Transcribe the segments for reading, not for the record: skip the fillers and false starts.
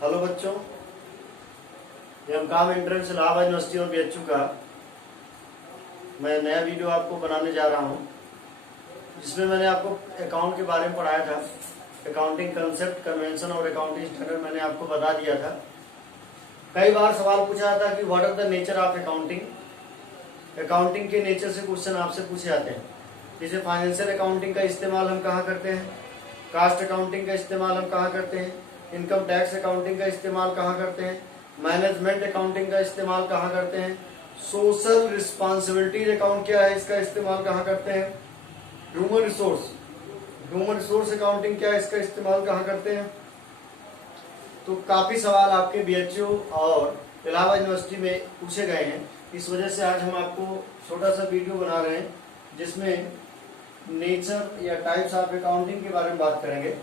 Hello बच्चों, ये MCom entrance Allahabad university और बीएचयू का मैं नया वीडियो आपको बनाने जा रहा हूँ, जिसमें मैंने आपको अकाउंट के बारे में पढ़ाया था। अकाउंटिंग कंसेप्ट, कन्वेंशन और अकाउंटिंग स्टैंडर्ड मैंने आपको बता दिया था। कई बार सवाल पूछा था कि what are the nature of accounting. Accounting के नेचर से क्वेश्चन आपसे पूछे जाते हैं। जैसे फाइनेंशियल अकाउंटिंग का इस्तेमाल हम कहाँ करते हैं, कास्ट अकाउंटिंग का इस्तेमाल हम कहाँ करते हैं, इनकम टैक्स अकाउंटिंग का इस्तेमाल कहाँ करते हैं, मैनेजमेंट अकाउंटिंग का इस्तेमाल कहाँ करते हैं, सोशल रिस्पॉन्सिबिलिटीज अकाउंट क्या है, इसका इस्तेमाल कहाँ करते हैं, ह्यूमन रिसोर्स अकाउंटिंग क्या है, इसका इस्तेमाल कहाँ करते हैं। तो काफी सवाल आपके बीएचयू और इलाहाबाद यूनिवर्सिटी में पूछे गए हैं। इस वजह से आज हम आपको छोटा सा वीडियो बना रहे हैं, जिसमें नेचर या टाइप्स ऑफ अकाउंटिंग के बारे में बात करेंगे।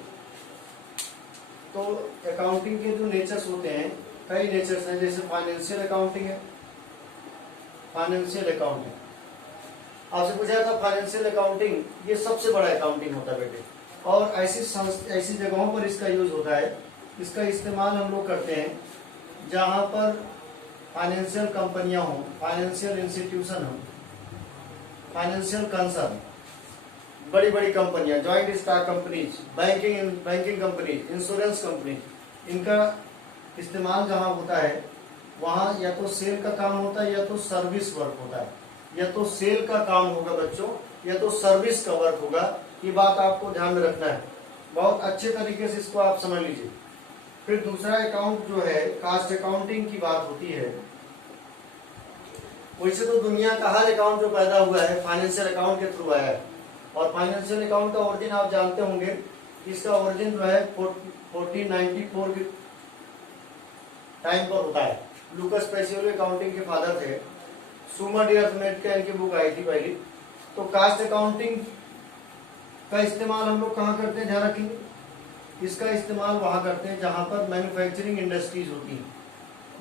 तो अकाउंटिंग के जो नेचर्स होते हैं, कई नेचर्स हैं। जैसे फाइनेंशियल अकाउंटिंग है। फाइनेंशियल अकाउंटिंग आपसे पूछा था, फाइनेंशियल अकाउंटिंग ये सबसे बड़ा अकाउंटिंग होता है बेटे, और ऐसी जगहों पर इसका यूज होता है। इसका इस्तेमाल हम लोग करते हैं जहां पर फाइनेंशियल कंपनियां हों, फाइनेंशियल इंस्टीट्यूशन हो, फाइनेंशियल कंसर्न, बड़ी बड़ी कंपनियां, joint stock companies, banking companies, insurance company, इनका इस्तेमाल जहां होता है वहां या तो सेल का काम होता है या तो सर्विस वर्क होता है। या तो सेल का काम होगा बच्चों, या तो सर्विस का वर्क होगा। ये बात आपको ध्यान में रखना है, बहुत अच्छे तरीके से इसको आप समझ लीजिए। फिर दूसरा अकाउंट जो है, कास्ट अकाउंटिंग की बात होती है। वैसे तो दुनिया का हर अकाउंट जो पैदा हुआ है फाइनेंशियल अकाउंट के थ्रू आया है। और फाइनेंशियल अकाउंट का ओरिजिन आप जानते होंगे, इसका ओरिजिन जो है 1494 के टाइम पर होता है। लूकस पैसिओली अकाउंटिंग के फादर थे। सुमा डी अर्थमेटिका इनकी बुक आई थी पहली। तो कास्ट अकाउंटिंग का इस्तेमाल हम लोग कहाँ करते हैं, ध्यान रखेंगे। इसका इस्तेमाल वहां करते हैं जहां पर मैन्युफैक्चरिंग इंडस्ट्रीज होती है,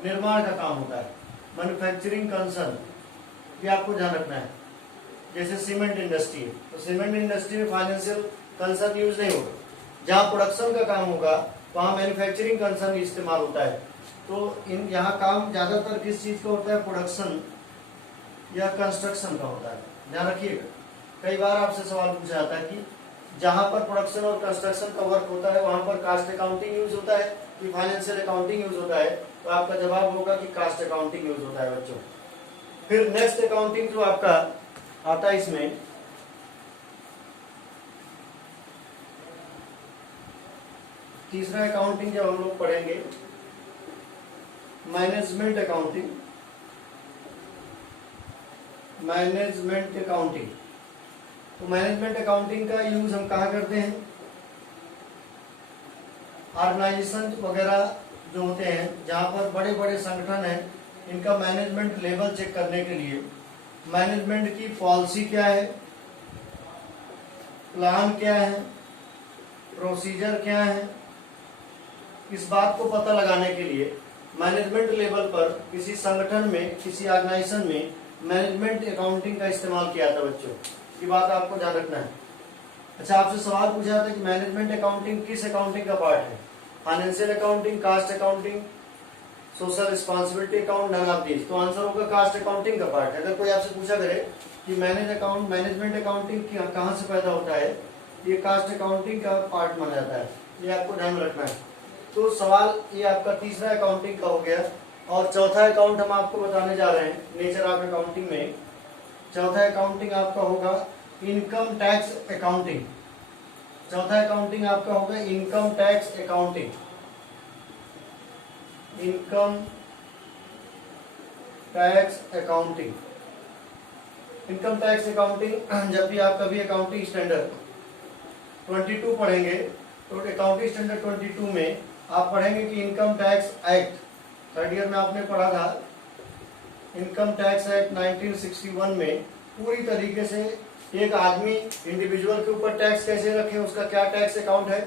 निर्माण का काम होता है, मैन्युफैक्चरिंग कंसर्न, ये आपको ध्यान रखना है। जैसे सीमेंट इंडस्ट्री है, तो सीमेंट इंडस्ट्री में फाइनेंशियल कंसर्न यूज नहीं होगा। जहां प्रोडक्शन का काम होगा वहां मैन्युफैक्चरिंग कंसर्न इस्तेमाल होता है। तो इन यहाँ काम ज्यादातर किस चीज का होता है, प्रोडक्शन या कंस्ट्रक्शन का होता है, ध्यान रखिएगा। कई बार आपसे सवाल पूछा जाता है कि जहां पर प्रोडक्शन और कंस्ट्रक्शन का वर्क होता है वहां पर कास्ट अकाउंटिंग यूज होता है कि फाइनेंशियल अकाउंटिंग यूज होता है, तो आपका जवाब होगा कि कास्ट अकाउंटिंग यूज होता है बच्चों। फिर नेक्स्ट अकाउंटिंग जो आपका आता है, इसमें तीसरा अकाउंटिंग जब हम लोग पढ़ेंगे, मैनेजमेंट अकाउंटिंग। मैनेजमेंट अकाउंटिंग, तो मैनेजमेंट अकाउंटिंग का यूज हम कहाँ करते हैं, ऑर्गेनाइजेशन वगैरह जो होते हैं, जहां पर बड़े बड़े संगठन हैं, इनका मैनेजमेंट लेवल चेक करने के लिए मैनेजमेंट की पॉलिसी क्या है, प्लान क्या है, प्रोसीजर क्या है, इस बात को पता लगाने के लिए मैनेजमेंट लेवल पर किसी संगठन में, किसी ऑर्गेनाइजेशन में मैनेजमेंट अकाउंटिंग का इस्तेमाल किया था बच्चों। ये बात आपको ध्यान रखना है। अच्छा, आपसे सवाल पूछा था कि मैनेजमेंट अकाउंटिंग किस अकाउंटिंग का पार्ट है, financial accounting, cost accounting, social responsibility account, none of these. तो आंसर होगा कास्ट अकाउंटिंग का पार्ट है। अगर कोई आपसे पूछा करे कि मैनेजमेंट अकाउंटिंग कहाँ से पैदा होता है, ये कास्ट अकाउंटिंग का पार्ट माना जाता है। ये आपको ध्यान में रखना है। तो सवाल ये आपका तीसरा अकाउंटिंग का हो गया। और चौथा अकाउंट हम आपको बताने जा रहे हैं नेचर ऑफ अकाउंटिंग में। चौथा अकाउंटिंग आपका होगा इनकम टैक्स अकाउंटिंग। चौथा अकाउंटिंग आपका होगा income tax accounting. Income tax accounting, income tax accounting जब भी आप कभी अकाउंटिंग स्टैंडर्ड 22 पढ़ेंगे, तो अकाउंटिंग स्टैंडर्ड 22 में आप पढ़ेंगे कि income tax act, third year में आपने पढ़ा था, इनकम टैक्स एक्ट 1961 में पूरी तरीके से एक आदमी इंडिविजुअल के ऊपर टैक्स कैसे रखे, उसका क्या टैक्स अकाउंट है,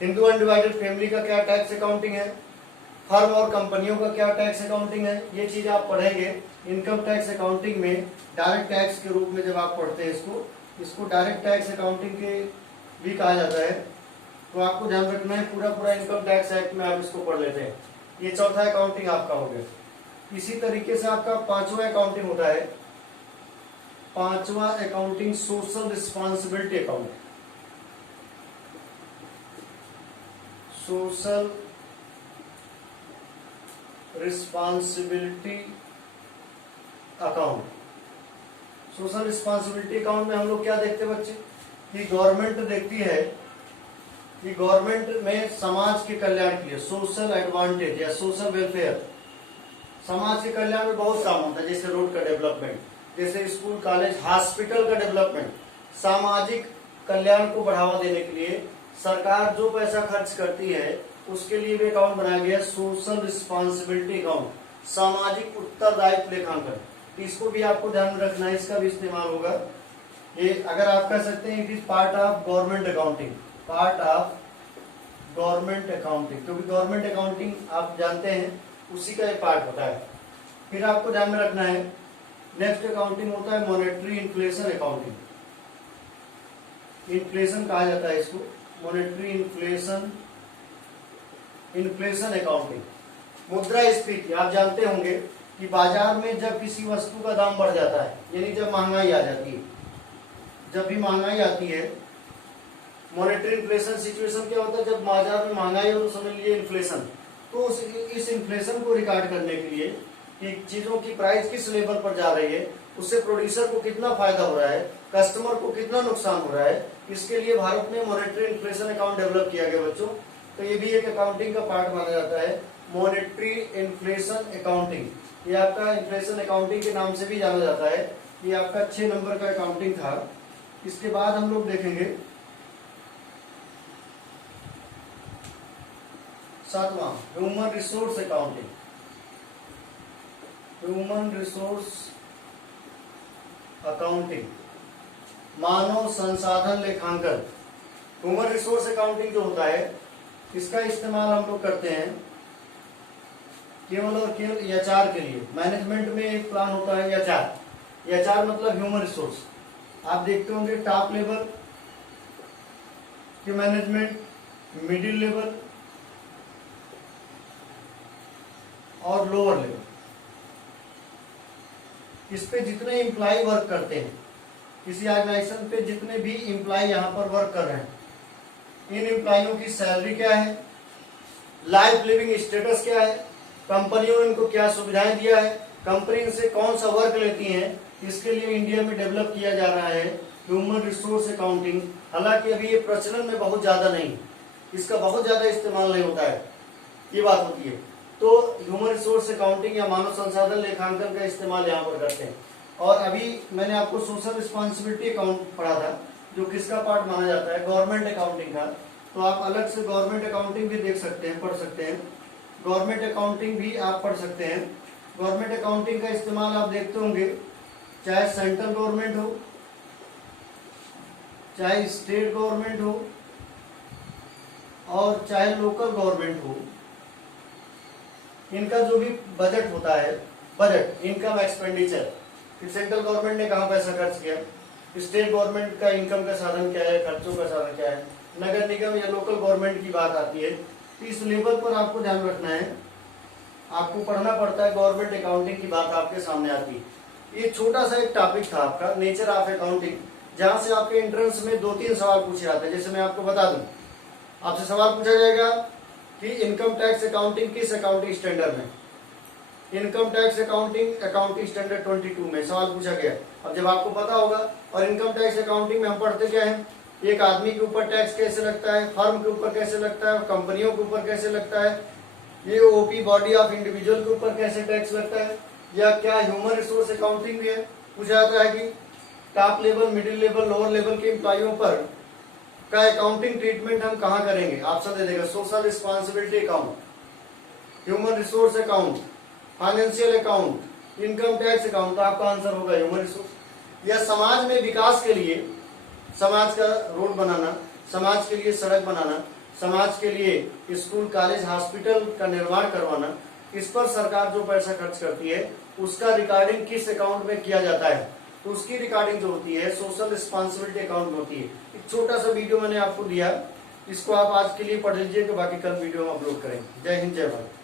हिंदू अनडिवाइडेड फैमिली का क्या टैक्स अकाउंटिंग है, फर्म और कंपनियों का क्या टैक्स अकाउंटिंग है, ये चीज आप पढ़ेंगे। इनकम टैक्स अकाउंटिंग में डायरेक्ट टैक्स के रूप में जब आप पढ़ते हैं इसको डायरेक्ट टैक्स अकाउंटिंग के भी कहा जाता है। तो आपको ध्यान रखना है, पूरा इनकम टैक्स एक्ट में आप इसको पढ़ लेते हैं। ये चौथा अकाउंटिंग आपका हो गया। इसी तरीके से आपका पांचवा अकाउंटिंग होता है, पांचवा accounting social responsibility account. Social responsibility account. Social responsibility account में हम लोग क्या देखते हैं बच्चे, कि गवर्नमेंट देखती है कि गवर्नमेंट में समाज के कल्याण के लिए सोशल एडवांटेज या सोशल वेलफेयर, समाज के कल्याण में बहुत काम होता है, जैसे रोड का डेवलपमेंट, जैसे स्कूल कॉलेज हॉस्पिटल का डेवलपमेंट। सामाजिक कल्याण को बढ़ावा देने के लिए सरकार जो पैसा खर्च करती है उसके लिए भी अकाउंट बनाया गया, सोशल रिस्पॉन्सिबिलिटी अकाउंट, सामाजिक उत्तरदायित्व लेखांकन। इसको भी आपको ध्यान में रखना है, इसका भी इस्तेमाल होगा। ये अगर आप कह सकते हैं it is part of government accounting, part of government accounting, क्योंकि गवर्नमेंट अकाउंटिंग आप जानते हैं उसी का एक पार्ट होता है। फिर आपको ध्यान में रखना है नेक्स्ट अकाउंटिंग होता है मॉनेटरी इन्फ्लेशन अकाउंटिंग। इन्फ्लेशन कहा जाता है इसको, मॉनेटरी इन्फ्लेशन अकाउंटिंग। मुद्रास्फीति आप जानते होंगे कि बाजार में जब किसी वस्तु का दाम बढ़ जाता है, यानी जब महंगाई आ जाती है, जब भी महंगाई आती है, मॉनेटरी इन्फ्लेशन सिचुएशन क्या होता है, जब बाजार में महंगाई हो तो समझ लीजिए इन्फ्लेशन। तो इस इन्फ्लेशन को रिकॉर्ड करने के लिए कि चीजों की प्राइस किस लेवल पर जा रही है, उससे प्रोड्यूसर को कितना फायदा हो रहा है, कस्टमर को कितना नुकसान हो रहा है, इसके लिए भारत में मॉनेटरी इन्फ्लेशन अकाउंट डेवलप किया गया बच्चों। तो ये भी एक अकाउंटिंग का पार्ट माना जाता है, मॉनेटरी इन्फ्लेशन अकाउंटिंग। ये आपका इन्फ्लेशन अकाउंटिंग के नाम से भी जाना जाता है। ये आपका 6 नंबर का अकाउंटिंग था। इसके बाद हम लोग देखेंगे 7वां human resource accounting. Human resource accounting, मानव संसाधन लेखांकन। ह्यूमन रिसोर्स अकाउंटिंग जो होता है इसका इस्तेमाल हम लोग करते हैं केवल और केवल एचआर के लिए। मैनेजमेंट में एक प्लान होता है एचआर। एचआर मतलब ह्यूमन रिसोर्स। आप देखते होंगे टॉप लेवल के मैनेजमेंट, मिडिल लेवल और लोअर लेवल, इस पे जितने एम्प्लॉय वर्क करते हैं, किसी ऑर्गेनाइजेशन पे जितने भी एम्प्लॉय यहाँ पर वर्क कर रहे हैं, इन एम्प्लॉयों की सैलरी क्या है, लाइफ लिविंग स्टेटस क्या है, कंपनियों ने इनको क्या सुविधाएं दिया है, कंपनी इनसे कौन सा वर्क लेती है, इसके लिए इंडिया में डेवलप किया जा रहा है ह्यूमन रिसोर्स अकाउंटिंग। हालांकि अभी ये प्रचलन में बहुत ज्यादा नहीं, इसका बहुत ज्यादा इस्तेमाल नहीं होता है, ये बात होती है। तो ह्यूमन रिसोर्स अकाउंटिंग या मानव संसाधन लेखांकन का इस्तेमाल यहाँ पर करते हैं। और अभी मैंने आपको सोशल रिस्पॉन्सिबिलिटी अकाउंट पढ़ा था, जो किसका पार्ट माना जाता है, गवर्नमेंट अकाउंटिंग का। तो आप अलग से गवर्नमेंट अकाउंटिंग भी देख सकते हैं, पढ़ सकते हैं। गवर्नमेंट अकाउंटिंग भी आप पढ़ सकते हैं। गवर्नमेंट अकाउंटिंग का इस्तेमाल आप देखते होंगे, चाहे सेंट्रल गवर्नमेंट हो, चाहे स्टेट गवर्नमेंट हो और चाहे लोकल गवर्नमेंट हो। इनका जो भी बजट होता है, budget, income, expenditure, central government ने कहाँ पैसा खर्च किया, स्टेट गवर्नमेंट का इनकम का साधन क्या है, खर्चों का साधन क्या है, नगर निगम या लोकल गवर्नमेंट की बात आती है। तो इस लेवल पर आपको ध्यान रखना है, आपको पढ़ना पड़ता है, गवर्नमेंट अकाउंटिंग की बात आपके सामने आती है। ये छोटा सा एक टॉपिक था आपका नेचर ऑफ अकाउंटिंग, जहां से आपके एंट्रेंस में 2-3 सवाल पूछे जाते हैं। जैसे मैं आपको बता दूं, आपसे सवाल पूछा जाएगा कि इनकम टैक्स अकाउंटिंग किस अकाउंटिंग स्टैंडर्ड में, इनकम टैक्स अकाउंटिंग स्टैंडर्ड 22 में सवाल पूछा गया। अब जब आपको पता होगा, और इनकम टैक्स अकाउंटिंग में हम पढ़ते क्या है, एक आदमी के ऊपर टैक्स कैसे लगता है, फर्म के ऊपर कैसे लगता है, कंपनियों के ऊपर कैसे लगता है, ये ओपी बॉडी ऑफ इंडिविजुअल के ऊपर कैसे टैक्स लगता है, या क्या ह्यूमन रिसोर्स अकाउंटिंग भी है। पूछा जाता है कि top level, middle level, lower level के एम्प्लॉइयों पर का अकाउंटिंग ट्रीटमेंट हम कहाँ करेंगे। ऑप्शन दे देगा, social responsibility account, human resource account, financial account, income tax account. तो आपका आंसर होगा ह्यूमन रिसोर्स। या समाज में विकास के लिए, समाज का रोड बनाना, समाज के लिए सड़क बनाना, समाज के लिए स्कूल, कॉलेज, हॉस्पिटल का निर्माण करवाना, इस पर सरकार जो पैसा खर्च करती है उसका रिकॉर्डिंग किस अकाउंट में किया जाता है, तो उसकी रिकॉर्डिंग जो होती है सोशल रिस्पॉन्सिबिलिटी अकाउंट में होती है। एक छोटा सा वीडियो मैंने आपको दिया, इसको आप आज के लिए पढ़ लीजिए कि बाकी कल वीडियो हम अपलोड करेंगे। जय हिंद, जय भारत।